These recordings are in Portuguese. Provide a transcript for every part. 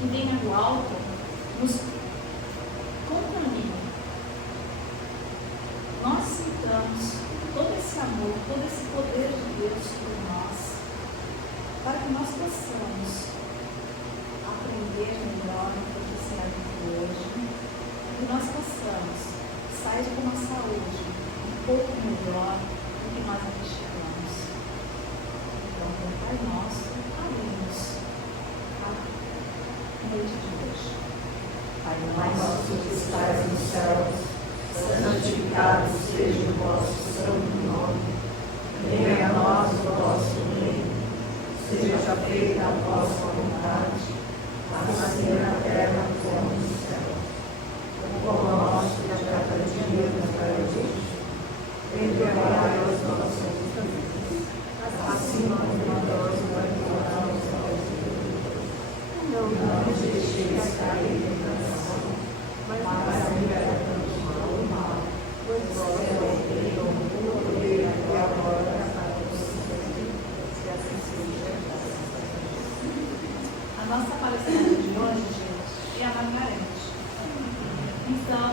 que venha do alto nos contamine. Nós sintamos todo esse amor, todo esse poder de Deus por nós, para que nós possamos aprender melhor o que serve hoje, e nós possamos sair com uma saúde um pouco melhor do que nós aqui chegamos. Então, Pai nosso, abrimos a noite de hoje. Pai nosso que estais nos céus, santificado seja o vosso santo nome. Venha a nós o vosso reino. Seja feita a vossa vontade, assim na terra como no céu. O pão nosso de cada dia nos dai hoje. Perdoai as nossas ofensas, assim como nós perdoamos aos devedores. Não nos deixeis cair em tentação, mas liberta-nos do mal. Pois vós é o reino, o poder e a glória para os sempre. Que assim seja. A nossa palestrante de hoje, gente, é a Margarete. Então,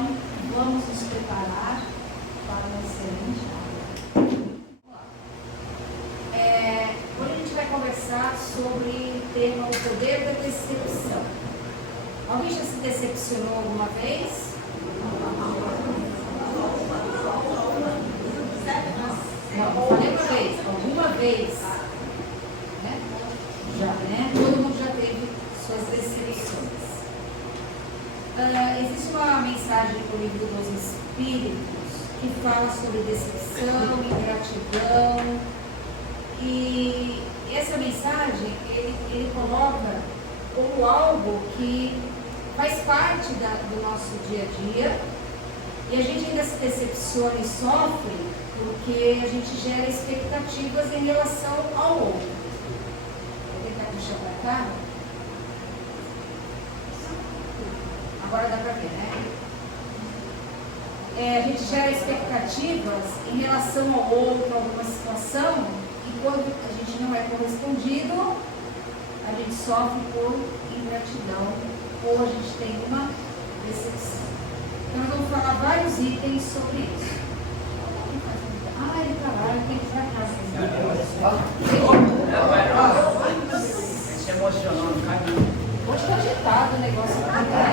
vamos nos preparar para uma excelente aula. Hoje a gente vai conversar sobre o tema o poder da decepção. Alguém já se decepcionou alguma vez? Não, falei uma vez, alguma vez. Né? Já, né? Todo mundo já teve suas decepções. Existe uma mensagem do Livro dos Espíritos que fala sobre decepção, ingratidão, e essa mensagem ele coloca como algo que faz parte do nosso dia a dia, e a gente ainda se decepciona e sofre porque a gente gera expectativas em relação ao outro. Vou tentar puxar para cá. Agora dá para ver, né? A gente gera expectativas em relação ao outro, a alguma situação, e quando a gente não é correspondido, a gente sofre por ingratidão ou a gente tem uma decepção. Então, nós vamos falar vários itens sobre isso. Ah, ele está lá, eu tenho que ir para casa. Se emocionou no caminho. Hoje está agitado o negócio aqui, né?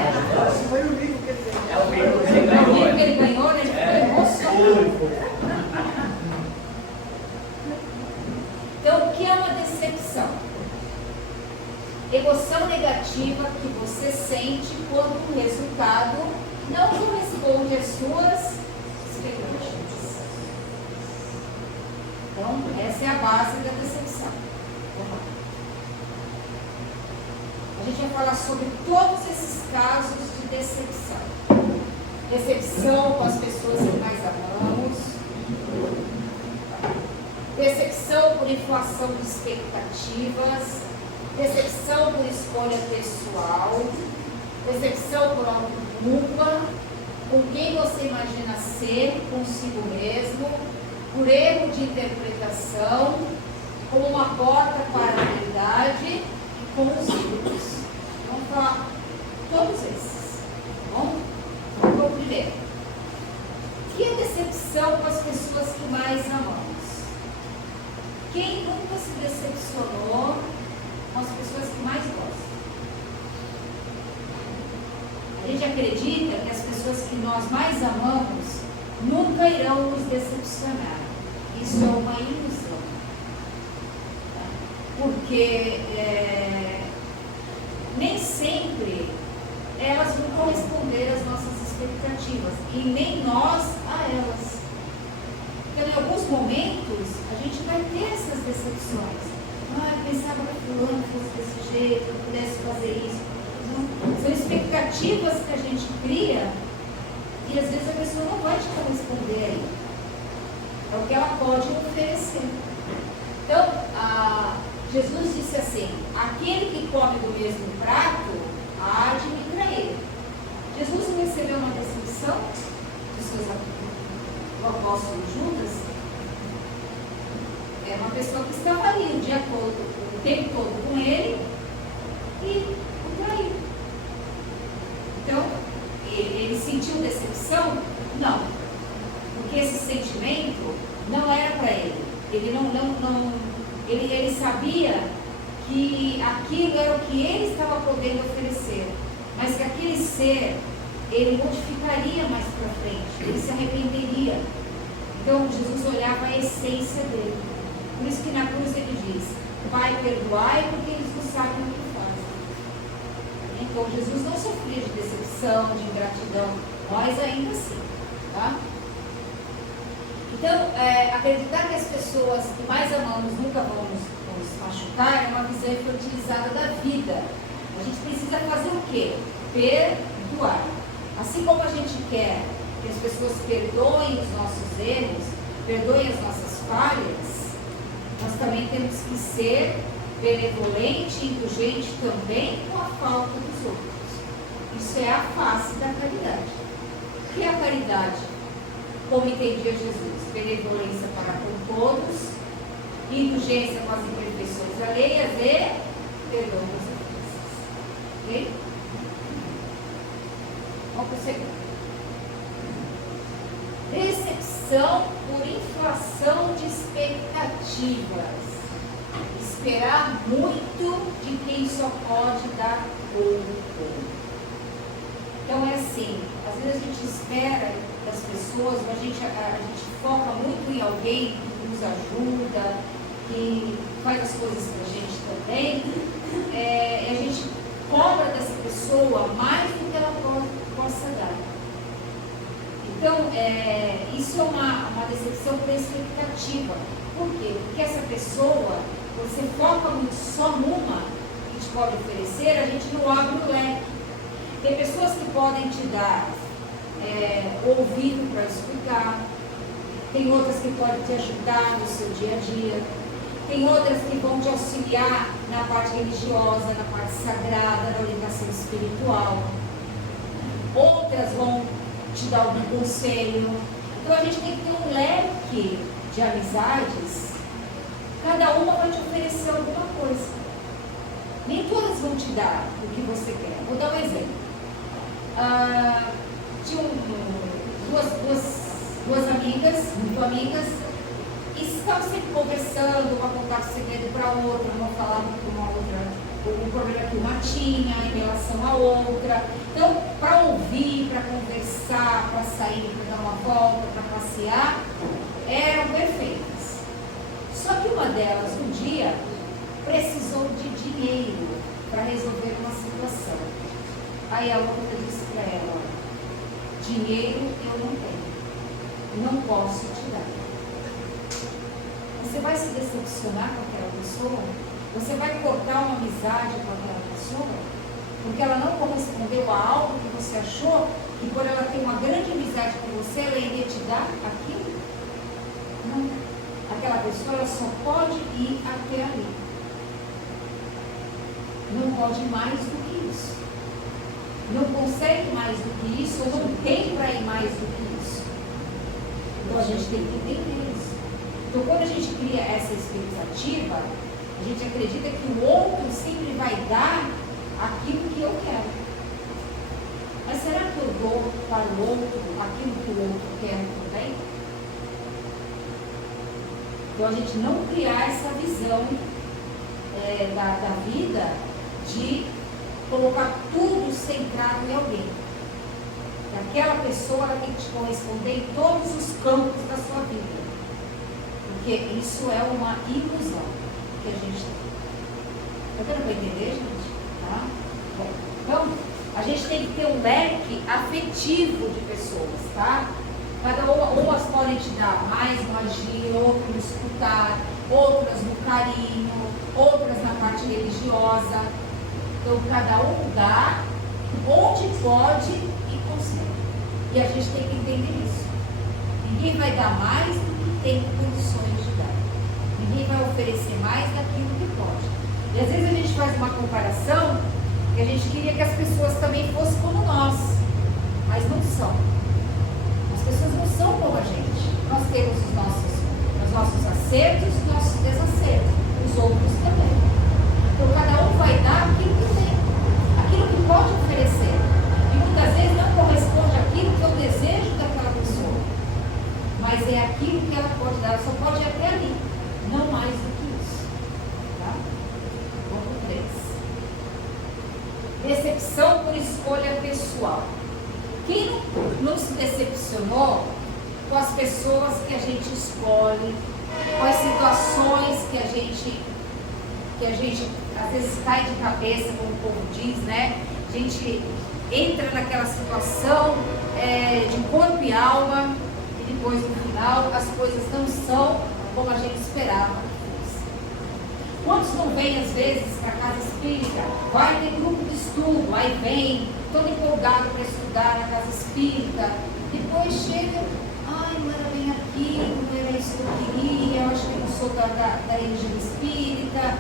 Foi o livro que ele fez. É o livro que O ele ganhou. livro que ele ganhou, né? Ele ficou emocionado. Então, o que é uma decepção? Emoção negativa que você sente quando o resultado não corresponde às suas expectativas. Então, essa é a base da decepção. A gente vai falar sobre todos esses casos de decepção. Decepção com as pessoas que mais amamos. Decepção por inflação de expectativas. Decepção por escolha pessoal. Decepção por autoculpa. Com quem você imagina ser consigo mesmo. Por erro de interpretação. Como uma porta para a realidade. Com os filhos. Vamos falar todos esses, tá bom? Então, primeiro, o que é decepção com as pessoas que mais amamos? Quem nunca se decepcionou com as pessoas que mais gostam? A gente acredita que as pessoas que nós mais amamos nunca irão nos decepcionar. Isso é uma ilusão. Porque nem sempre elas vão corresponder às nossas expectativas e nem nós a elas. Então, em alguns momentos, a gente vai ter essas decepções. Eu pensava que fulano fosse desse jeito, que eu pudesse fazer isso. Não. São expectativas que a gente cria e às vezes a pessoa não vai te corresponder aí. É o que ela pode oferecer. Então, Jesus disse assim: aquele que come do mesmo prato há de me trair. Jesus não recebeu uma decepção dos seus apóstolos Judas? É uma pessoa que estava ali o dia todo, o tempo todo com ele e o traiu. aquilo era o que ele estava podendo oferecer, mas que aquele ser, ele modificaria mais para frente, ele se arrependeria. Então Jesus olhava a essência dele. Por isso que na cruz ele diz: Pai, perdoai, porque eles não sabem o que fazem. Então Jesus não sofria de decepção, de ingratidão, nós ainda assim, tá? Então, acreditar que as pessoas que mais amamos nunca vão nos machucar é uma visão infantilizada da vida. A gente precisa fazer o quê? Perdoar. Assim como a gente quer que as pessoas perdoem os nossos erros, perdoem as nossas falhas, nós também temos que ser benevolente e indulgente também com a falta dos outros. Isso é a face da caridade. O que é a caridade? Como entendia Jesus: benevolência para com todos, indulgência com as imperfeições alheias e perdão das ofensas. Ok? Vamos para o segundo. Decepção por inflação de expectativas. Esperar muito de quem só pode dar pouco. Então é assim, às vezes a gente espera das pessoas, mas a gente foca muito em alguém que nos ajuda, que faz as coisas pra gente também, e a gente cobra dessa pessoa mais do que ela possa dar. Então, isso é uma decepção por expectativa. Por quê? Porque essa pessoa, você foca muito só numa que te pode oferecer, a gente não abre o leque. Tem pessoas que podem te dar ouvido para escutar, tem outras que podem te ajudar no seu dia a dia, tem outras que vão te auxiliar na parte religiosa, na parte sagrada, na orientação espiritual, outras vão te dar algum conselho. Então a gente tem que ter um leque de amizades, cada uma vai te oferecer alguma coisa, nem todas vão te dar o que você quer. Vou dar um exemplo. Tinha duas amigas, muito amigas, e estavam sempre conversando, uma contava o segredo para a outra, uma falava para uma outra o problema que uma tinha em relação à outra. Então, para ouvir, para conversar, para sair, para dar uma volta, para passear, eram perfeitas. Só que uma delas, um dia, precisou de dinheiro para resolver uma situação. Aí a outra disse para ela: dinheiro eu não tenho, não posso te dar. Você vai se decepcionar com aquela pessoa? Você vai cortar uma amizade com aquela pessoa? Porque ela não correspondeu a algo que você achou que, por ela ter uma grande amizade com você, ela iria te dar aquilo? Não. Aquela pessoa, ela só pode ir até ali. Não pode ir mais do que isso. Não consegue mais do que isso, ou não tem para ir mais do que isso. Então a gente tem que entender isso. Então quando a gente cria essa expectativa, a gente acredita que o outro sempre vai dar aquilo que eu quero. Mas será que eu dou para o outro aquilo que o outro quer também? Então a gente não criar essa visão da vida de colocar tudo centrado em alguém. Aquela pessoa ela tem que te corresponder em todos os campos da sua vida. Porque isso é uma ilusão que a gente tem. Está dando para entender, gente? Tá? Bom, então, a gente tem que ter um leque afetivo de pessoas, tá? Cada umas podem te dar mais no agir, outras no escutar, outras no carinho, outras na parte religiosa. Então, cada um dá onde pode e consegue. E a gente tem que entender isso. Ninguém vai dar mais do que tem condições de dar. Ninguém vai oferecer mais daquilo que pode. E às vezes a gente faz uma comparação que a gente queria que as pessoas também fossem como nós. Mas não são. As pessoas não são como a gente. Nós temos os nossos acertos e os nossos desacertos. Os outros também. Então cada um vai dar aquilo que tem, aquilo que pode oferecer. E muitas vezes não corresponde àquilo que é o desejo daquela pessoa. Mas é aquilo que ela pode dar, ela só pode ir até ali, não mais do que isso. Tá? Vamos para o 3. Decepção por escolha pessoal. Quem não se decepcionou com as pessoas que a gente escolhe, com as situações que a gente às vezes cai de cabeça, como o povo diz, né? A gente entra naquela situação de corpo e alma, e depois no final as coisas não são como a gente esperava. Quantos não vêm às vezes para a casa espírita? Vai ter grupo de estudo, aí vem, todo empolgado para estudar na casa espírita, depois chega, ai, não era bem aquilo, não era isso que eu queria, eu acho que eu não sou da religião espírita,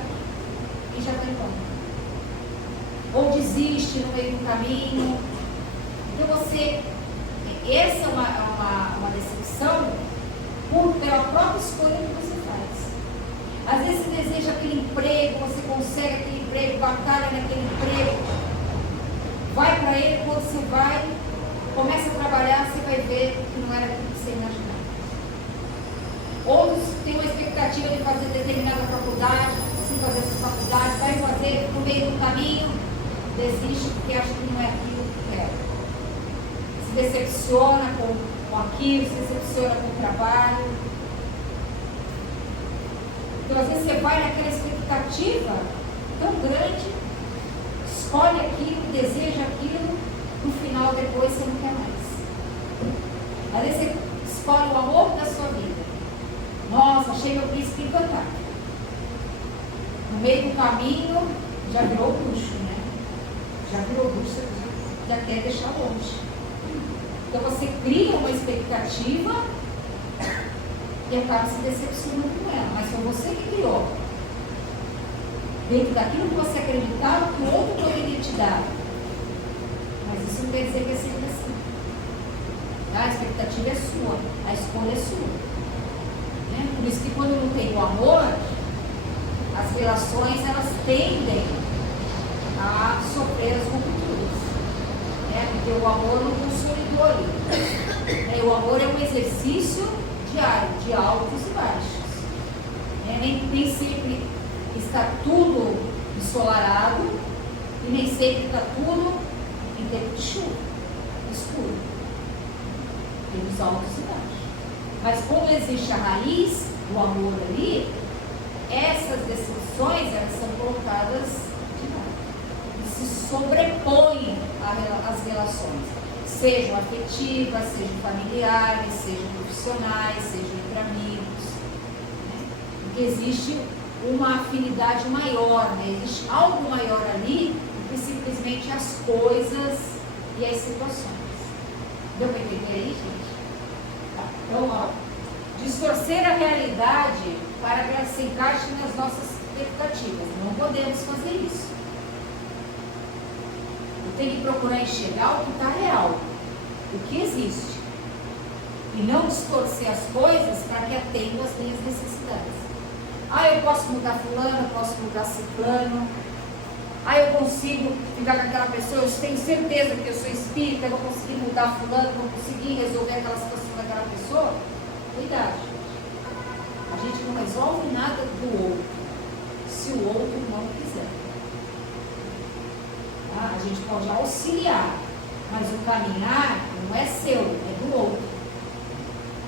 e já está embora. Ou desiste no meio do caminho. Então essa é uma decepção pela própria escolha que você faz. Às vezes você deseja aquele emprego, você consegue aquele emprego, batalha naquele emprego, vai para ele, quando você vai, começa a trabalhar, você vai ver que não era aquilo que você imaginava. Outros têm uma expectativa de fazer determinada faculdade, se fazer essa faculdade, vai fazer no meio do caminho, desiste porque acha que não é aquilo que quer. Se decepciona com aquilo, se decepciona com o trabalho. Então, às vezes, você vai naquela expectativa tão grande, escolhe aquilo, deseja aquilo, no final, depois, você não quer mais. Às vezes, você escolhe o amor da sua vida. Nossa, achei meu príncipe encantado. No meio do caminho, já virou bruxo, né? Já virou bruxo, já quer deixar longe. Então, você cria uma expectativa e acaba se decepcionando com ela, mas foi você que criou. Dentro daquilo que você acreditava que o outro poderia te dar. Mas isso não quer dizer que é sempre assim. A expectativa é sua, a escolha é sua. Né? Por isso que quando não tem o amor, as relações elas tendem a sofrer as rupturas. Né? Porque o amor não consolidou ali. O amor é um exercício diário, de altos e baixos. Nem sempre está tudo ensolarado e nem sempre está tudo em tempo de chuva, escuro. Tem os altos e baixos. Mas como existe a raiz do amor ali, essas decepções elas são colocadas de lado e se sobrepõem às relações. Sejam afetivas, sejam familiares, sejam profissionais, sejam entre amigos. Né? Porque existe uma afinidade maior, né? Existe algo maior ali do que simplesmente as coisas e as situações. Deu para entender aí, gente? Tá. Então, ó, distorcer a realidade para que ela se encaixe nas nossas expectativas. Não podemos fazer isso. Tem que procurar enxergar o que está real, o que existe, e não distorcer as coisas para que atendam as minhas necessidades. Eu posso mudar fulano, eu posso mudar ciclano, eu consigo ficar com aquela pessoa, eu tenho certeza que eu sou espírita, eu vou conseguir mudar fulano, vou conseguir resolver aquela situação daquela pessoa. Cuidado, a gente não resolve nada do outro, se o outro não quiser. A gente pode auxiliar, mas o caminhar não é seu, é do outro.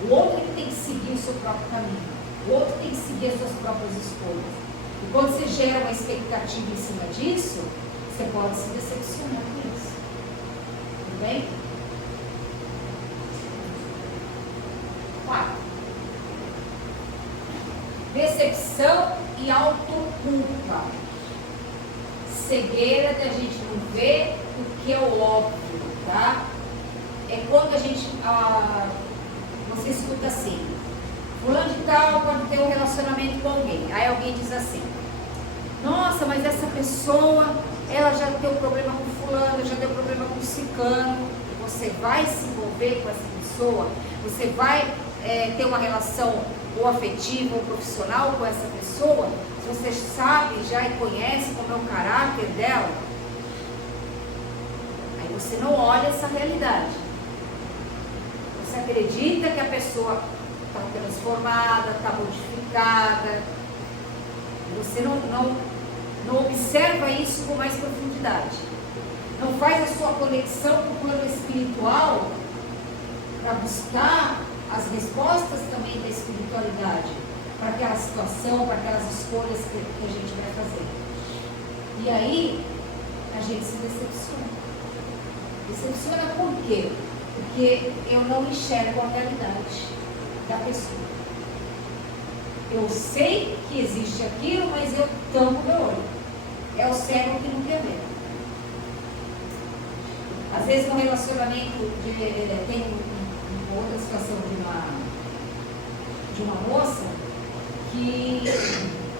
O outro é que tem que seguir o seu próprio caminho. O outro tem que seguir as suas próprias escolhas. E quando você gera uma expectativa em cima disso, você pode se decepcionar com isso. Tudo bem? 4. Decepção e autoculpa. Cegueira de a gente não ver o que é o óbvio, tá? É quando a gente, você escuta assim, fulano de tal pode ter um relacionamento com alguém, aí alguém diz assim, nossa, mas essa pessoa, ela já deu problema com fulano, já deu problema com ciclano, você vai se envolver com essa pessoa, você vai ter uma relação ou afetiva ou profissional com essa pessoa, se você sabe já e conhece como é o caráter dela, aí você não olha essa realidade. Você acredita que a pessoa está transformada, está modificada, você não observa isso com mais profundidade. não faz a sua conexão com o plano espiritual para buscar as respostas também da espiritualidade para aquela situação, para aquelas escolhas que a gente vai fazer. E aí, a gente se decepciona. Decepciona por quê? Porque eu não enxergo a realidade da pessoa. Eu sei que existe aquilo, mas eu tampo meu olho. É o cego que não quer ver. Às vezes no relacionamento tem uma outra situação de uma moça que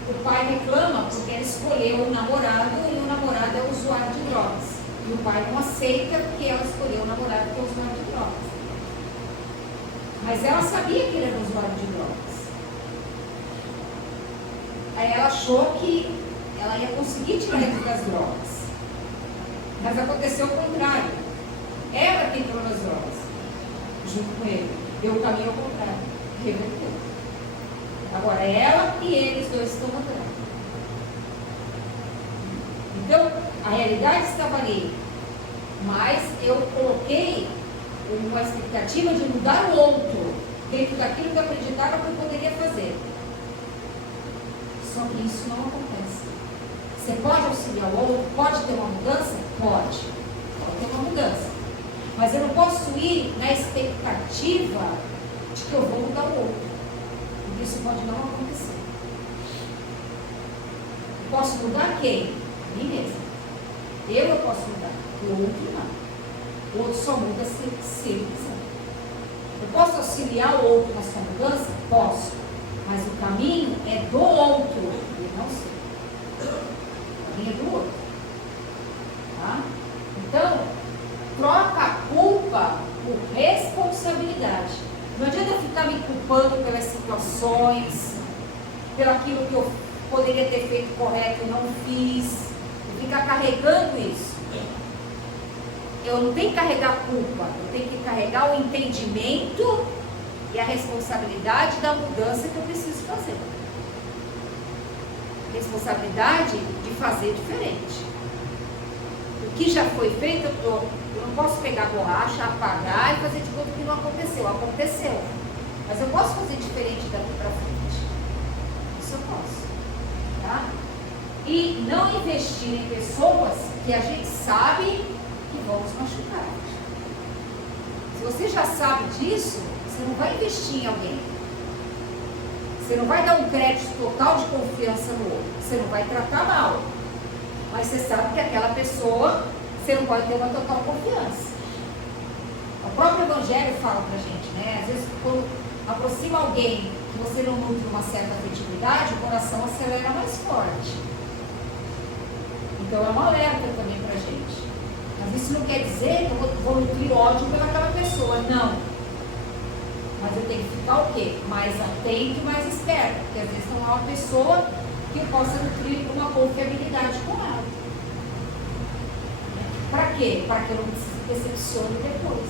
o pai reclama porque ela escolheu um namorado e o namorado é usuário de drogas. E o pai não aceita porque ela escolheu o namorado que é usuário de drogas. Mas ela sabia que ele era usuário de drogas. Aí ela achou que ela ia conseguir tirar ele das drogas. Mas aconteceu o contrário. Ela que entrou nas drogas, junto com ele. Deu o caminho ao contrário. Reverteu. Agora ela e eles dois estão andando. Então, a realidade estava ali. Mas eu coloquei uma expectativa de mudar o outro dentro daquilo que eu acreditava que eu poderia fazer. Só que isso não acontece. Você pode auxiliar o outro? Pode ter uma mudança? Pode. Pode ter uma mudança. Mas eu não posso ir na expectativa de que eu vou mudar o outro. Porque isso pode não acontecer. Posso mudar quem? A mim mesma. Eu posso mudar. O outro não. O outro só muda se ele quiser. Eu posso auxiliar o outro na sua mudança? Posso. Mas o caminho é do outro e não seu. O caminho é do outro. Tá? Então, troca a culpa por responsabilidade. Não adianta eu ficar me culpando pelas situações, pelo aquilo que eu poderia ter feito correto e não fiz. E ficar carregando isso. Eu não tenho que carregar culpa, eu tenho que carregar o entendimento e a responsabilidade da mudança que eu preciso fazer. Responsabilidade de fazer diferente. O que já foi feito, eu não posso pegar a borracha, apagar e fazer de conta que não aconteceu. Aconteceu. Mas eu posso fazer diferente daqui para frente. Isso eu posso. Tá? E não investir em pessoas que a gente sabe que vão nos machucar. Se você já sabe disso, você não vai investir em alguém. Você não vai dar um crédito total de confiança no outro. Você não vai tratar mal. Mas você sabe que aquela pessoa, você não pode ter uma total confiança. O próprio Evangelho fala pra gente, né? Às vezes, quando aproxima alguém que você não nutre uma certa afetividade, o coração acelera mais forte. Então é uma alerta também pra gente. Mas isso não quer dizer que eu vou nutrir ódio pelaquela pessoa, não. Mas eu tenho que ficar o quê? Mais atento e mais esperto. Porque às vezes não é uma pessoa que eu possa nutrir uma confiabilidade com ela. Para quê? Para que eu não se decepcione depois.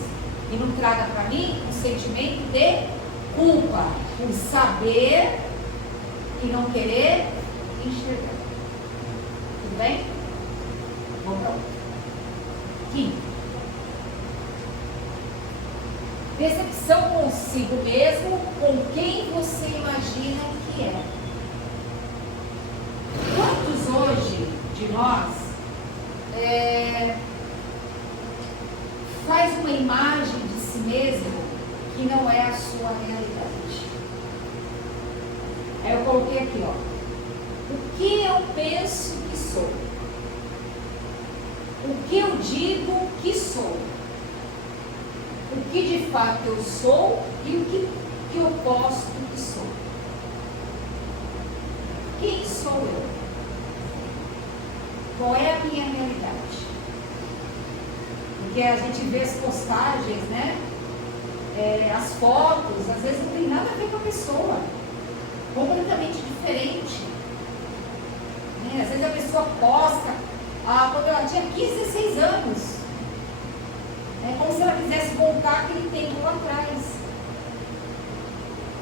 E não traga para mim um sentimento de culpa, por saber e não querer enxergar. Tudo bem? Vamos para outro. Quinto. Decepção consigo mesmo, com quem você imagina que é. Quantos hoje de nós faz uma imagem de si mesmo que não é a sua realidade? Aí eu coloquei aqui, ó. O que eu penso que sou? O que eu digo que sou? O que de fato eu sou e o que eu posto que sou? Quem sou eu? Qual é a minha realidade? Porque a gente vê as postagens, né? As fotos, às vezes não tem nada a ver com a pessoa. Completamente diferente. Né? Às vezes a pessoa posta quando ela tinha 15, 16 anos. É como se ela quisesse voltar aquele tempo lá atrás.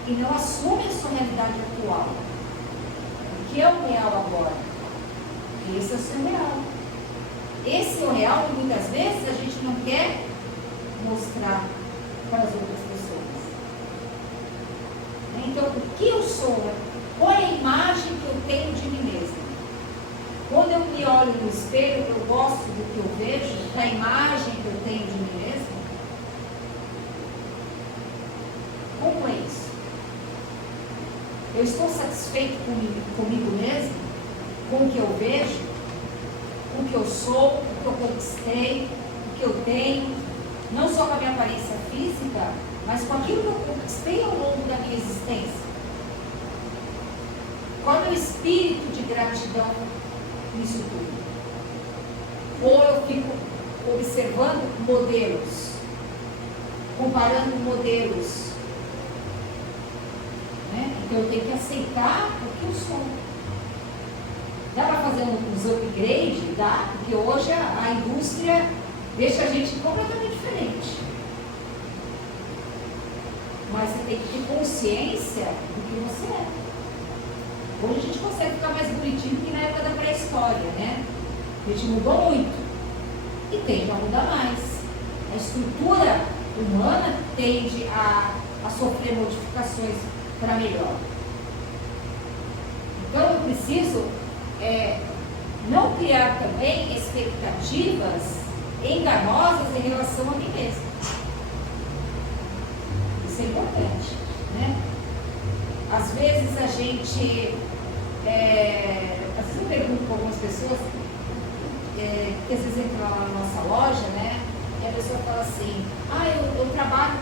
E não assume a sua realidade atual. O que é o real agora? Esse é o seu real. Esse é o real e muitas vezes a gente não quer mostrar para as outras pessoas. Então, o que eu sou? Qual é a imagem que eu tenho de mim mesma? Quando eu me olho no espelho, eu gosto do que eu vejo, da imagem que eu tenho de mim mesma? Como é isso? Eu estou satisfeito comigo mesmo? Com o que eu vejo? Com o que eu sou? O que eu conquistei? O que eu tenho? Não só com a minha aparência física, mas com aquilo que eu conquistei ao longo da minha existência. Qual é o espírito de gratidão nisso tudo? Ou eu fico observando modelos, comparando modelos, né? Então eu tenho que aceitar o que eu sou. Dá para fazer uns upgrades? Dá, porque hoje a indústria deixa a gente completamente diferente. Mas você tem que ter consciência do que você é. Hoje a gente consegue ficar mais bonitinho que na época da pré-história, né? A gente mudou muito e tende a mudar mais. A estrutura humana tende a sofrer modificações para melhor. Então eu preciso não criar também expectativas enganosas em relação a mim mesmo. Isso é importante, né? Às vezes a gente, às vezes eu pergunto para algumas pessoas, que às vezes entram lá na nossa loja, né? E a pessoa fala assim, eu trabalho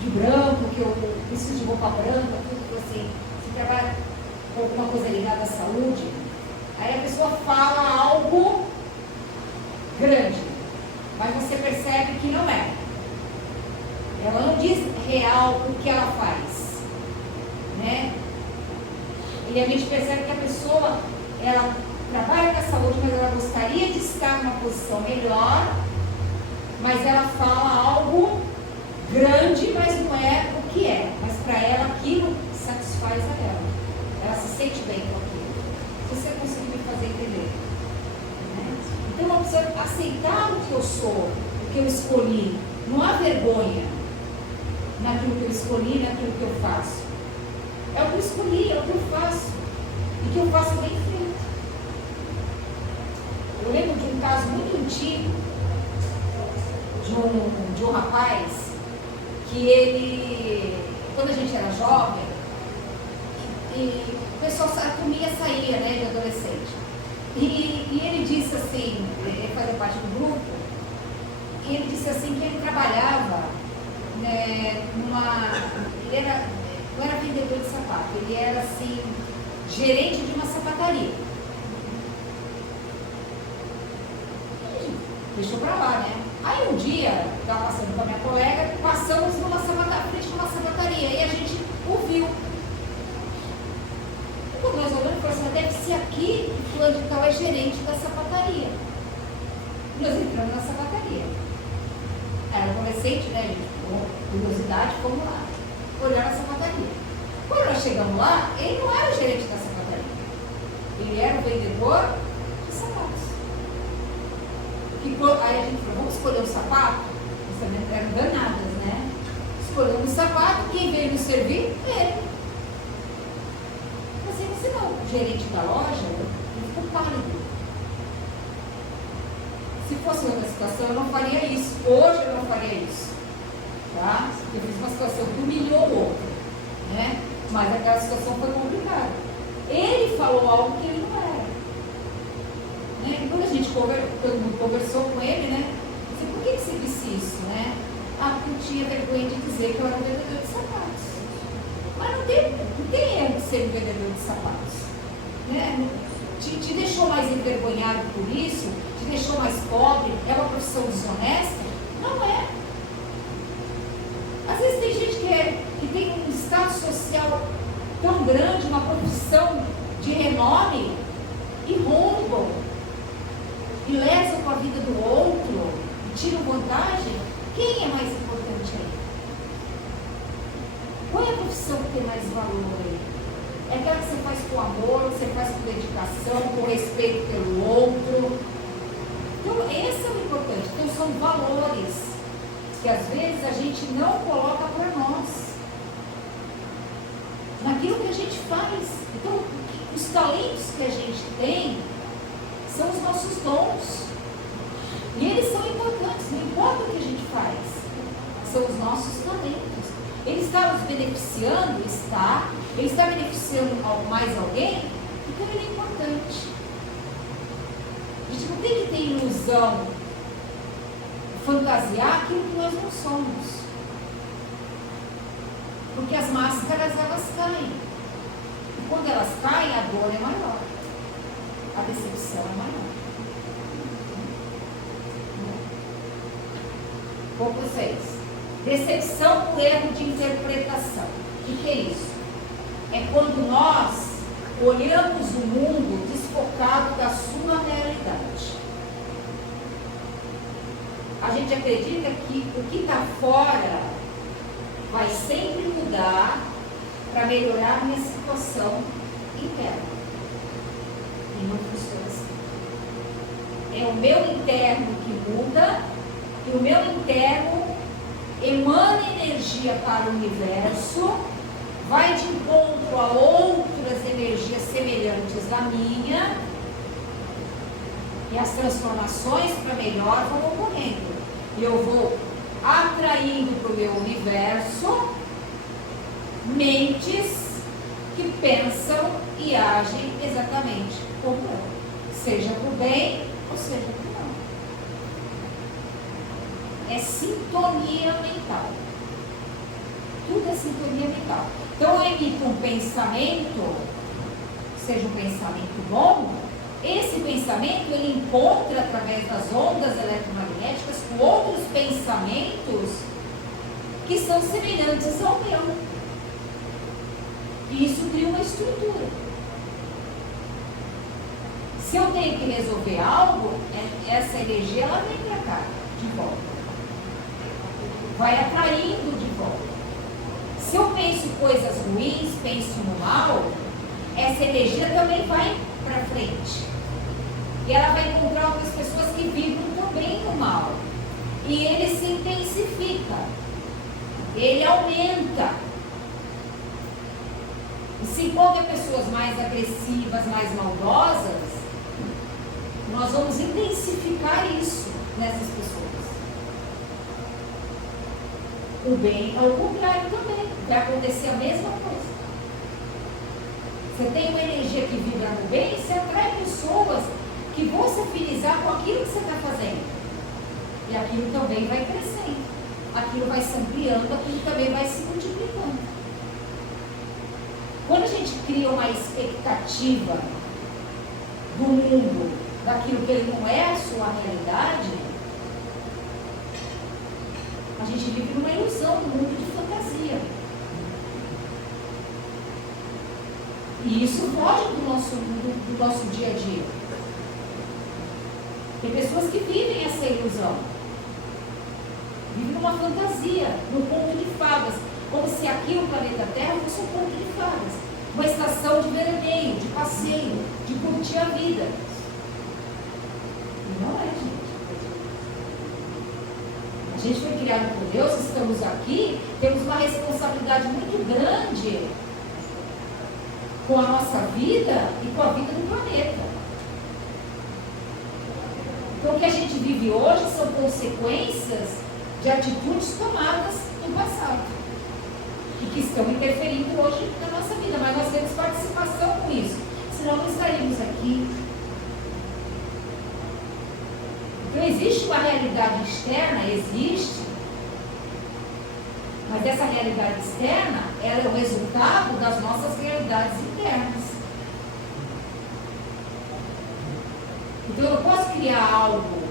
de branco, que eu preciso de roupa branca, tudo assim, você trabalha com alguma coisa ligada à saúde, aí a pessoa fala algo grande, mas você percebe que não é. Ela não diz real o que ela faz, né? E a gente percebe que a pessoa, ela trabalha com a saúde, mas ela gostaria de estar numa posição melhor, mas ela fala algo grande, mas não é o que é. Mas para ela aquilo satisfaz a ela. Ela se sente bem com aquilo. Se você conseguir me fazer entender. Né? Então eu preciso aceitar o que eu sou, o que eu escolhi. Não há vergonha naquilo que eu escolhi, naquilo que eu faço. É o que eu escolhi, é o que eu faço. E que eu faço bem feito. Eu lembro de um caso muito antigo de um rapaz que ele, quando a gente era jovem, e o pessoal, a turminha saía, né, de adolescente. E ele disse assim, ele fazia parte do grupo, e ele disse assim que ele trabalhava, né, ele não era vendedor de sapato, ele era assim, gerente de uma sapataria. E deixou pra lá, né? Aí um dia, eu estava passando com a minha colega, passamos frente numa sapataria, e a gente ouviu. E quando nós olhamos, falou assim, deve ser aqui que fulano de tal é gerente da sapataria. E nós entramos na sapataria. Era adolescente, né, gente? Com curiosidade, fomos lá. Olhar a sapataria. Quando nós chegamos lá, ele não era o gerente da sapataria. Ele era o vendedor de sapatos. Aí a gente falou, vamos escolher um sapato? Nós também eram danadas, né? Escolhemos um sapato, quem veio nos servir? Ele. Mas você não, o gerente da loja, ele ficou pálido. Se fosse outra situação, eu não faria isso. Hoje eu não faria isso. Tá? Eu fiz uma situação que humilhou o outro. Né? Mas aquela situação foi complicada. Ele falou algo que ele não era. Né? E quando a gente todo mundo conversou com ele, né? Disse, por que você disse isso? Né? Porque eu tinha vergonha de dizer que eu era um vendedor de sapatos. Mas não tem erro de ser um vendedor de sapatos. Né? Te deixou mais envergonhado por isso? Te deixou mais pobre? É uma profissão desonesta? Não é. Às vezes tem gente que tem um status social tão grande, uma profissão de renome, e roubam, e lesam com a vida do outro, e tiram vantagem. Quem é mais importante aí? Qual é a profissão que tem mais valor aí? É aquela que você faz com amor, você faz com dedicação, com respeito pelo outro, Então são valores que às vezes a gente não coloca para nós, naquilo que a gente faz. Então, os talentos que a gente tem são os nossos dons. E eles são importantes, não importa o que a gente faz. São os nossos talentos. Ele está nos beneficiando? Está. Ele está beneficiando mais alguém? Então ele é importante. A gente não tem que ter ilusão, fantasiar aquilo que nós não somos. Porque as máscaras, elas caem. E quando elas caem, a dor é maior. A decepção é maior. Com vocês. Decepção por erro de interpretação. O que é isso? É quando nós olhamos o mundo desfocado da sua realidade. A gente acredita que o que está fora vai sempre mudar para melhorar a minha situação interna. E não funciona assim. É o meu interno que muda e o meu interno emana energia para o universo, vai de encontro a outras energias semelhantes à minha, e as transformações para melhor vão ocorrendo. E eu vou atraindo para o meu universo mentes que pensam e agem exatamente como eu, seja por bem ou seja por mal. É sintonia mental. Tudo é sintonia mental. Então eu emito um pensamento, seja um pensamento bom, esse pensamento ele encontra através das ondas eletromagnéticas com outros pensamentos que são semelhantes ao meu. E isso cria uma estrutura. Se eu tenho que resolver algo, essa energia ela vem para cá, de volta. Vai atraindo de volta. Se eu penso coisas ruins, penso no mal, essa energia também vai para frente. E ela vai encontrar outras pessoas que vibram também no mal. E ele se intensifica. Ele aumenta. E se encontra pessoas mais agressivas, mais maldosas, nós vamos intensificar isso nessas pessoas. O bem é o contrário também. Vai acontecer a mesma coisa. Você tem uma energia que vibra no bem, você atrai pessoas que vão se afinizar com aquilo que você está fazendo. E aquilo também vai crescendo. Aquilo vai se ampliando, aquilo também vai se multiplicando. Quando a gente cria uma expectativa do mundo, daquilo que ele não é a sua realidade, a gente vive numa ilusão, num mundo de fantasia. E isso foge do nosso dia a dia. Tem pessoas que vivem essa ilusão. Vivem numa fantasia, num conto de fadas. Como se aqui, o planeta Terra, fosse um conto de fadas. Uma estação de veraneio, de passeio, de curtir a vida. E não é, gente. A gente foi criado por Deus, estamos aqui, temos uma responsabilidade muito grande com a nossa vida e com a vida do planeta. Então, o que a gente vive hoje são consequências de atitudes tomadas no passado e que estão interferindo hoje na nossa vida, mas nós temos participação com isso, senão não estaríamos aqui. Então, existe uma realidade externa, existe, mas essa realidade externa, ela é o resultado das nossas realidades internas. Então, eu não posso criar algo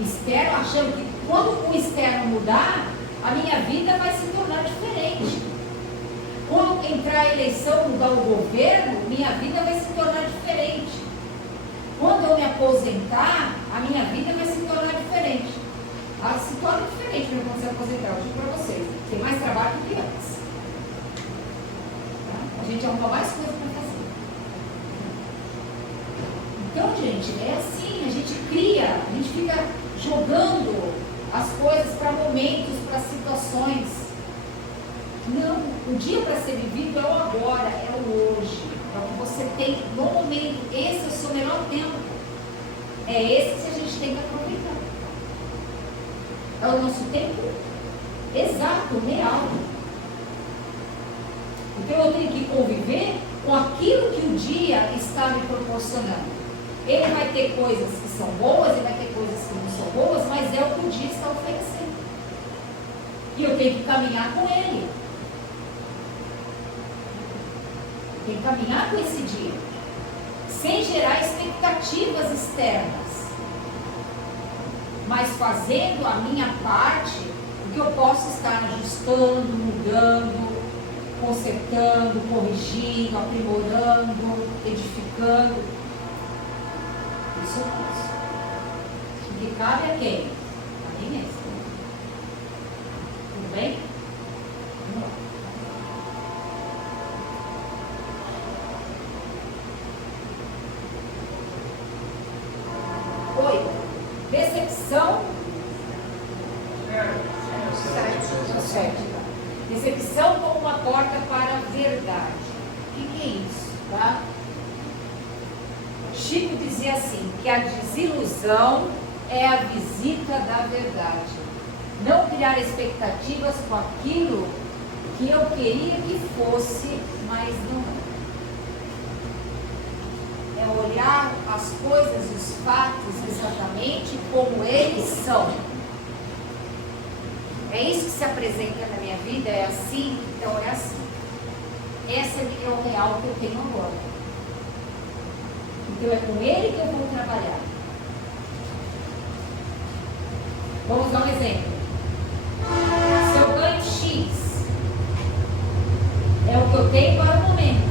externo achando que quando o externo mudar, a minha vida vai se tornar diferente. Quando entrar a eleição, mudar o governo, minha vida vai se tornar diferente. Quando eu me aposentar, a minha vida vai se tornar diferente. Ela se torna diferente quando você aposentar. Eu digo para vocês, tem mais trabalho do que antes. Tá? A gente arruma mais coisa para fazer. Então, gente, é assim, a gente cria, a gente fica jogando O dia para ser vivido é o agora, é o hoje. É o que você tem no momento. Esse é o seu melhor tempo. É esse que a gente tem que aproveitar. É o nosso tempo exato, real. Então eu tenho que conviver com aquilo que o dia está me proporcionando. Ele vai ter coisas que são boas, ele vai ter coisas que não são boas, mas é o que o dia está oferecendo. E eu tenho que caminhar com ele. Tem que caminhar com esse dia, sem gerar expectativas externas, mas fazendo a minha parte, porque eu posso estar ajustando, mudando, consertando, corrigindo, aprimorando, edificando. Isso eu posso. O que cabe a quem? A mim mesmo. Tudo bem? Vamos lá. Decepção. Decepção como uma porta para a verdade. O que é isso? Tá? Chico dizia assim, que a desilusão é a visita da verdade. Não criar expectativas com aquilo que eu queria que fosse, mas não é. É olhar as coisas, os fatos exatamente como eles são. É isso que se apresenta na minha vida, é assim, então é assim. Esse é o real que eu tenho agora. Então é com ele que eu vou trabalhar. Vamos dar um exemplo. Se eu ganho X, é o que eu tenho para o momento.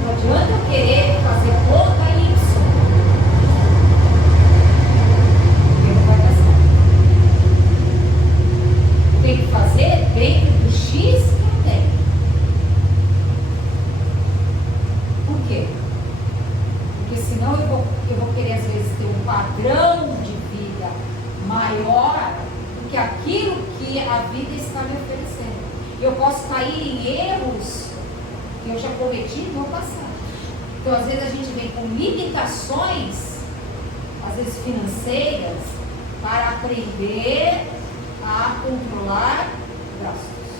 Não adianta eu querer fazer conta Y, porque não vai dar certo. Tem que fazer dentro do X que eu tenho. Por quê? Porque senão eu vou querer às vezes ter um padrão de vida maior do que aquilo que a vida está me oferecendo. Eu posso cair em erros que eu já cometi no passado. Então, às vezes a gente vem com limitações, às vezes financeiras, para aprender a controlar gastos.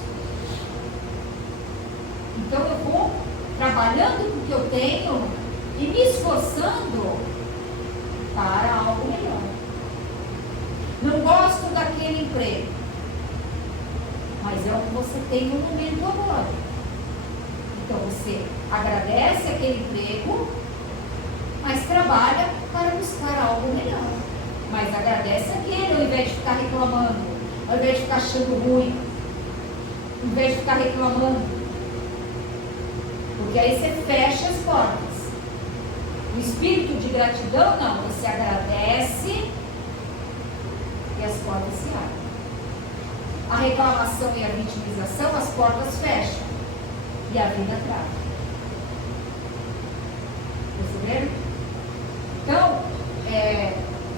Então, eu vou trabalhando com o que eu tenho e me esforçando para algo melhor. Não gosto daquele emprego, mas é o que você tem no momento agora. Então você agradece aquele emprego, mas trabalha para buscar algo melhor. Mas agradece aquele, ao invés de ficar reclamando, ao invés de ficar achando ruim, ao invés de ficar reclamando. Porque aí você fecha as portas. O espírito de gratidão não, você agradece e as portas se abrem. A reclamação e a vitimização, as portas fecham. E a vida trava. Perceberam? Então,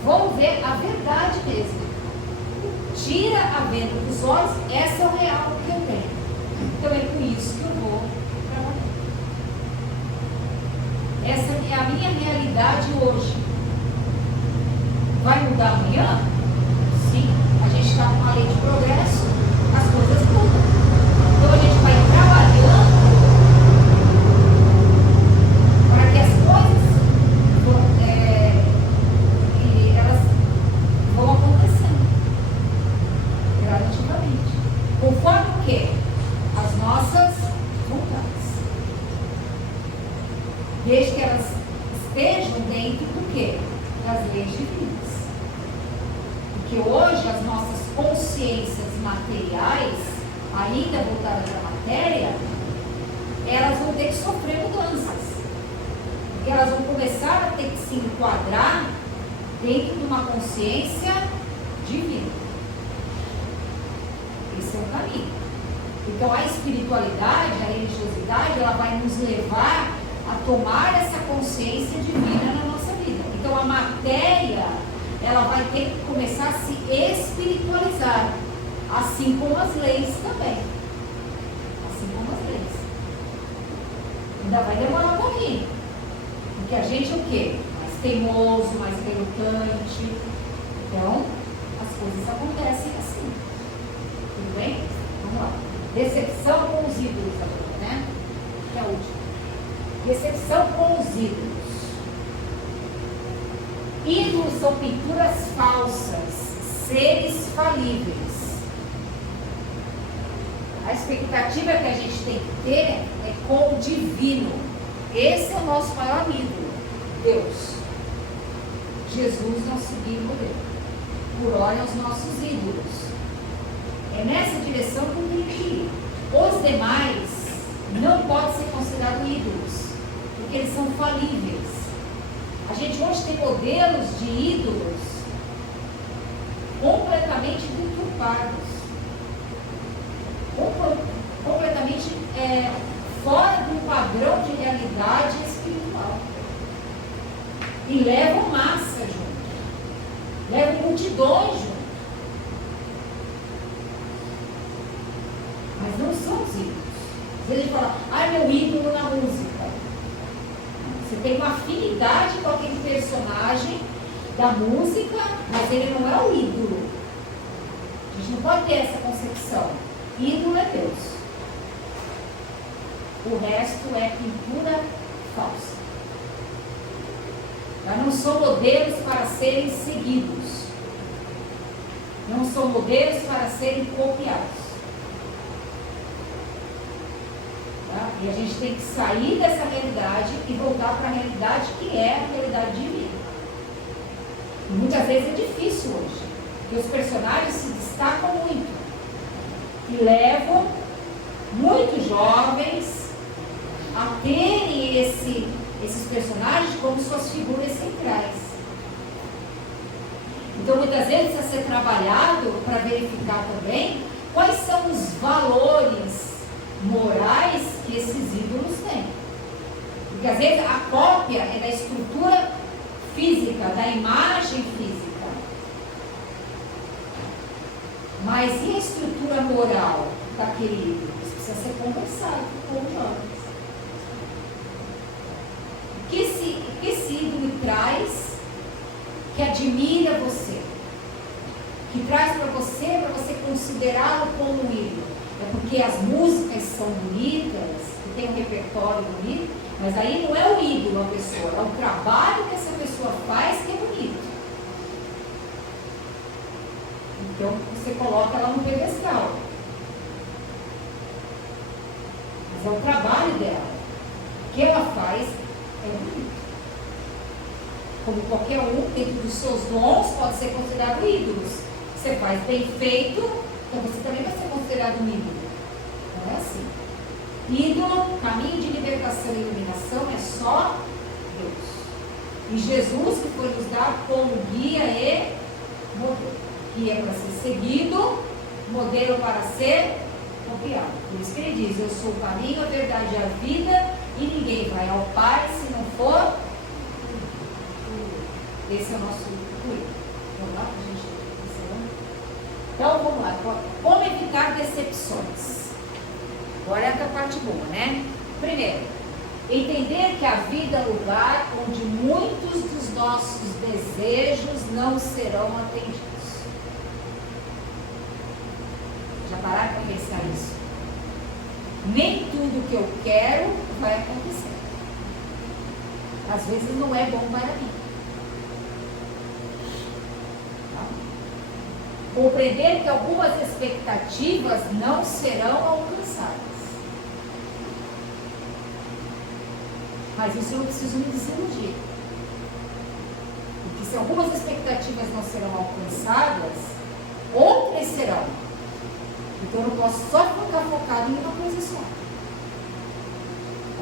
vamos ver a verdade mesmo. Tira a venda dos olhos, essa é o real que eu tenho. Então é com isso que eu vou trabalhar. Essa é a minha realidade hoje. Vai mudar amanhã? Sim. A gente está numa lei de progresso, as coisas mudam. Então a gente vai trabalhando para que as coisas elas vão acontecendo gradativamente, conforme o quê? As nossas vontades, desde que elas estejam dentro do quê? Das leis divinas. Porque hoje as nossas consciências materiais, ainda voltadas à matéria, elas vão ter que sofrer mudanças. Porque elas vão começar a ter que se enquadrar dentro de uma consciência divina. Esse é o caminho. Então a espiritualidade, a religiosidade, ela vai nos levar a tomar essa consciência divina na nossa vida. Então a matéria, ela vai ter que começar a se espiritualizar, assim como as leis também. Ainda vai demorar um pouquinho. Porque a gente é o quê? Mais teimoso, mais relutante. Então, as coisas acontecem assim. Tudo bem? Vamos lá. Decepção com os ídolos agora, né? Que é a última. Decepção com os ídolos. Ídolos são pinturas falsas, seres falíveis. A expectativa que a gente tem que ter é com o divino. Esse é o nosso maior ídolo, Deus. Jesus não seguiu o modelo. Por hora, os nossos ídolos. É nessa direção que eu tenho que ir. Os demais não podem ser considerados ídolos, porque eles são falíveis. A gente hoje tem modelos de ídolos completamente deturpados, completamente fora do padrão de realidade espiritual. E levam massa junto, levam multidões junto. Mas não são os ídolos. Às vezes a gente fala, meu ídolo na música. Você tem uma afinidade com aquele personagem da música, mas ele não é o ídolo. A gente não pode ter essa concepção. Ídolo é Deus. O resto é pintura falsa. Tá? Não são modelos para serem seguidos. Não são modelos para serem copiados. E a gente tem que sair dessa realidade e voltar para a realidade que é a realidade divina. E muitas vezes é difícil hoje, porque os personagens se destacam muito e levam muitos jovens a terem esses personagens como suas figuras centrais. Então muitas vezes precisa ser trabalhado para verificar também quais são os valores morais que esses ídolos têm. Porque às vezes a cópia é da estrutura física, da imagem física. Mas e a estrutura moral daquele ídolo? Isso precisa ser conversado com os jovens. O que esse ídolo traz que admira você? Que traz para você considerá-lo como um ídolo? É porque as músicas são bonitas, que tem um repertório bonito, mas aí não é o ídolo a pessoa, é o trabalho que essa pessoa faz que é bonito. Então você coloca ela no pedestal. Mas é o trabalho dela. O que ela faz é bonito. Como qualquer um, dentro dos seus dons, pode ser considerado ídolos. Você faz bem feito, então você também vai ser considerado um ídolo. Não é assim. Ídolo, caminho de libertação e iluminação é só Deus. E Jesus que foi nos dado como guia e modelo. Guia para ser seguido, modelo para ser copiado. Por isso que ele diz, eu sou o caminho, a verdade e a vida, e ninguém vai ao Pai se não for. Esse é o nosso ídolo. Vamos lá para a gente encerrar? Então vamos lá. Como evitar decepções? Agora é a parte boa, né? Primeiro, entender que a vida é um lugar onde muitos dos nossos desejos não serão atendidos. Já pararam para pensar isso? Nem tudo que eu quero vai acontecer. Às vezes não é bom para mim. Compreender que algumas expectativas não serão alcançadas. Mas isso eu não preciso me desiludir. Porque se algumas expectativas não serão alcançadas, outras serão. Então eu não posso só ficar focado em uma coisa só.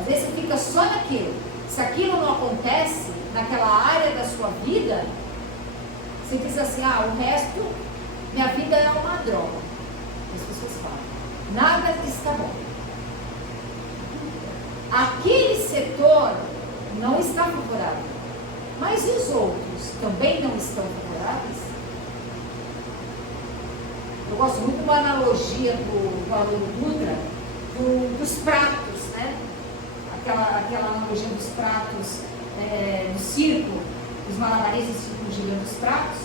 Às vezes você fica só naquilo. Se aquilo não acontece naquela área da sua vida, você diz assim, o resto, minha vida é uma droga. As pessoas falam. Nada está bom. Aquele setor não está favorável. Mas e os outros também não estão favoráveis? Eu gosto muito de uma analogia do Paulo Dutra, dos pratos, né? aquela analogia dos pratos do circo, os malabaristas ficam girando os pratos.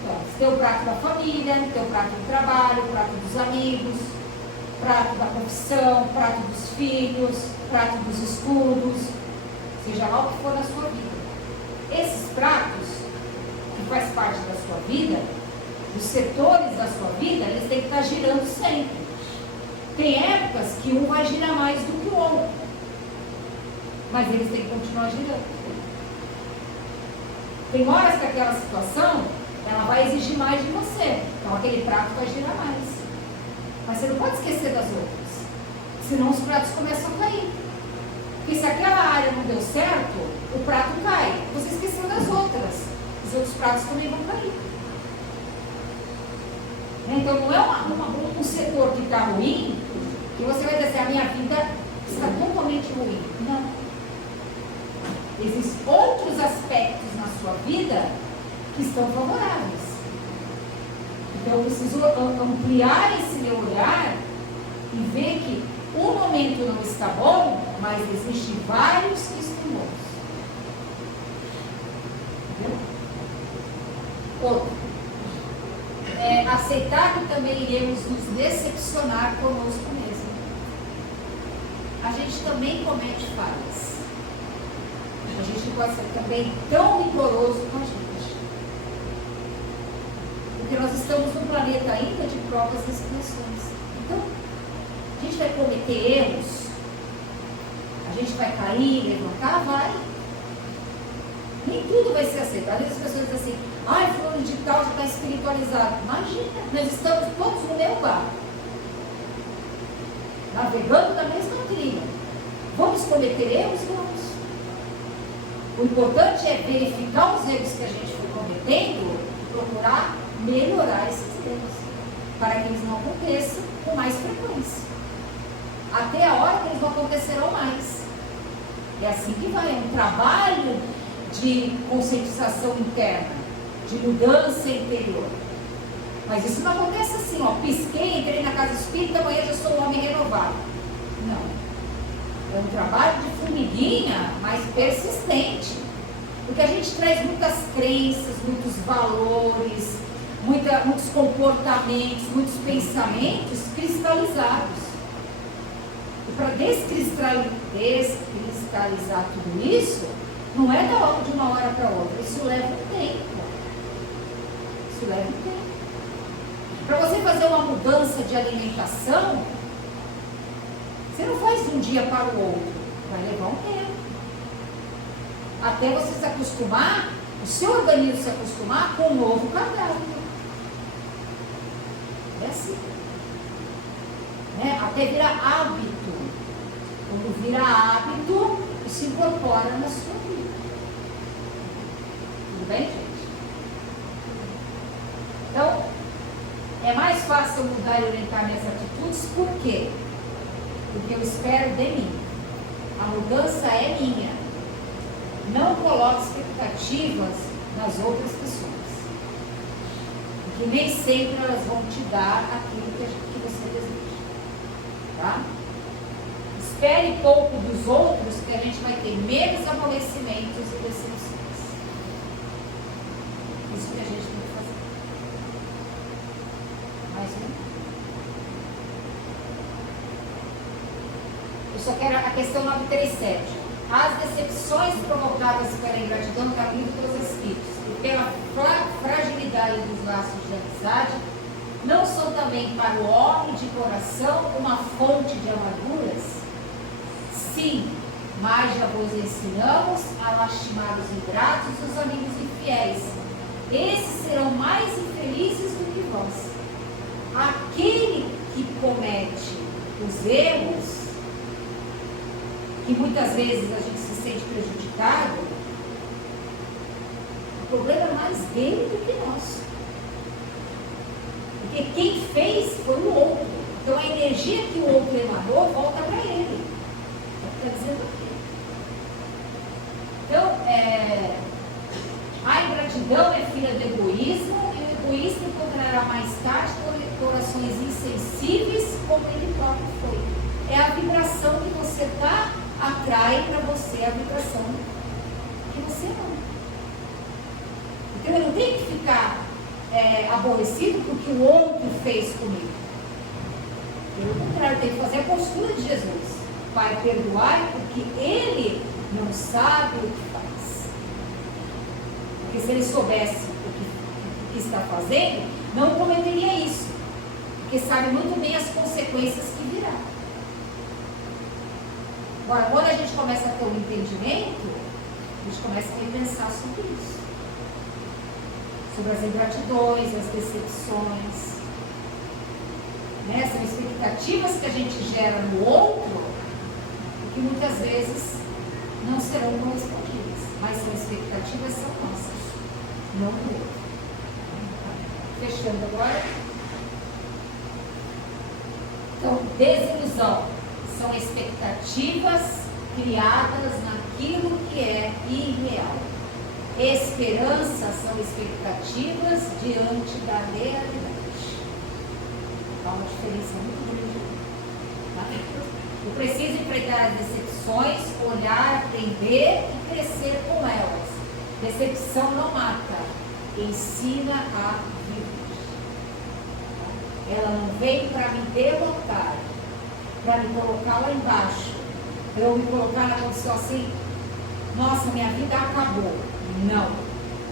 Então, você tem o prato da família, tem o prato do trabalho, o prato dos amigos, prato da profissão, prato dos filhos, prato dos estudos, seja lá o que for na sua vida. Esses pratos, que faz parte da sua vida, os setores da sua vida, eles têm que estar girando sempre. Tem épocas que um vai girar mais do que o outro, mas eles têm que continuar girando. Tem horas que aquela situação, ela vai exigir mais de você, então aquele prato vai girar mais. Mas você não pode esquecer das outras, senão os pratos começam a cair. Porque se aquela área não deu certo, o prato cai. Você esqueceu das outras, os outros pratos também vão cair. Então não é um setor que está ruim, que você vai dizer assim, a minha vida está totalmente ruim. Não. Existem outros aspectos na sua vida que estão favoráveis. Então eu preciso ampliar esse meu olhar e ver que um momento não está bom, mas existem vários que estão bons. Entendeu? Outro. Aceitar que também iremos nos decepcionar conosco mesmo. A gente também comete falhas. A gente pode ser também tão rigoroso com a gente. Porque nós estamos num planeta ainda de provas e expiações. Então, a gente vai cometer erros, a gente vai cair, levantar, vai. Nem tudo vai ser aceito. Às vezes as pessoas dizem assim, ai, fulano de tal já está espiritualizado. Imagina, nós estamos todos no mesmo barco, navegando na mesma trilha. Vamos cometer erros? Vamos. O importante é verificar os erros que a gente foi cometendo e procurar melhorar esses erros, para que eles não aconteçam com mais frequência. Até a hora que eles não acontecerão mais. É assim que vai, é um trabalho de conscientização interna, de mudança interior. Mas isso não acontece assim, ó, pisquei, entrei na casa espírita, amanhã já sou um homem renovado. Não. É um trabalho de formiguinha, mas persistente. Porque a gente traz muitas crenças, muitos valores, muitos comportamentos, muitos pensamentos cristalizados. E para descristalizar tudo isso, não é de uma hora para outra. Isso leva um tempo. Isso leva um tempo. Para você fazer uma mudança de alimentação, você não faz de um dia para o outro. Vai levar um tempo. Até você se acostumar, o seu organismo se acostumar com um novo cardápio. É assim. Né? Até virar hábito. Quando vira hábito, isso incorpora na sua vida. Tudo bem, gente? Então, é mais fácil mudar e orientar minhas atitudes, por quê? Porque eu espero de mim. A mudança é minha. Não coloque expectativas nas outras pessoas. Porque nem sempre elas vão te dar aquilo que você deseja. Tá? Espere pouco dos outros, que a gente vai ter menos aborrecimentos e decepções. Isso que a gente tem que fazer. Mais um. Eu só quero a questão 937. As decepções provocadas pela ingratidão no caminho dos espíritos e pela fragilidade dos laços de amizade não são também para o homem de coração uma fonte de amarguras? Sim, mas já vos ensinamos a lastimar os ingratos e os amigos infiéis. Esses serão mais infelizes do que vós. Aquele que comete os erros, que muitas vezes a gente se sente prejudicado, o problema é mais dele do que nosso. Porque quem fez foi o outro. Então a energia que o outro emanou volta para ele. É o que está dizendo aqui. Então, a ingratidão é filha do egoísmo, e o egoísmo encontrará mais tarde corações insensíveis, como ele próprio foi. É a vibração que você está atrai para você a vibração que você ama. Então eu não tenho que ficar aborrecido porque o outro fez comigo. Pelo contrário, eu tenho que fazer a postura de Jesus. Pai, perdoai porque ele não sabe o que faz. Porque se ele soubesse o que está fazendo, não cometeria isso. Porque sabe muito bem as consequências que virá. Agora, quando a gente começa a ter um entendimento, a gente começa a repensar sobre isso. Sobre as ingratidões, as decepções. Né? São expectativas que a gente gera no outro e que muitas vezes não serão correspondidas. Mas são expectativas são nossas, não do outro. Fechando agora. Então, desilusão são expectativas criadas naquilo que é irreal. Esperança são expectativas diante da realidade. Há uma diferença muito grande. Tá? Eu preciso enfrentar as decepções, olhar, aprender e crescer com elas. Decepção não mata, ensina a viver. Ela não vem para me derrotar, para me colocar lá embaixo, para eu me colocar na condição assim, nossa, minha vida acabou. Não.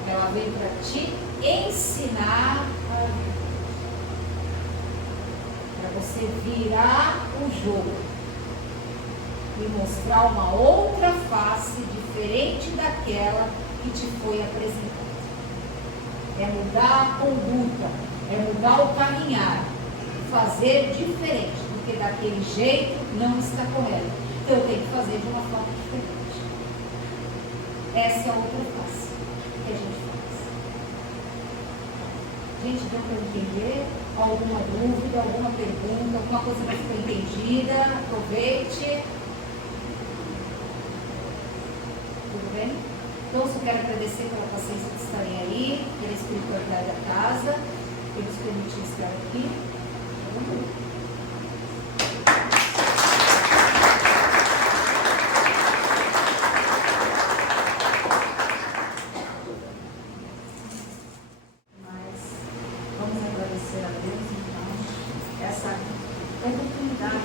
Ela vem para te ensinar a viver. Para você virar o jogo e mostrar uma outra face diferente daquela que te foi apresentada. É mudar a conduta, é mudar o caminhar, fazer diferente, porque daquele jeito não está correto. Então eu tenho que fazer de uma forma diferente. Essa é a outra face que a gente faz. Gente, deu para entender? Alguma dúvida, alguma pergunta, alguma coisa não ficou entendida? Aproveite. Tudo bem? Então, eu só quero agradecer pela paciência de estarem aí, pela espiritualidade da casa, por nos permitir estar aqui. Mas vamos agradecer a Deus, então, essa oportunidade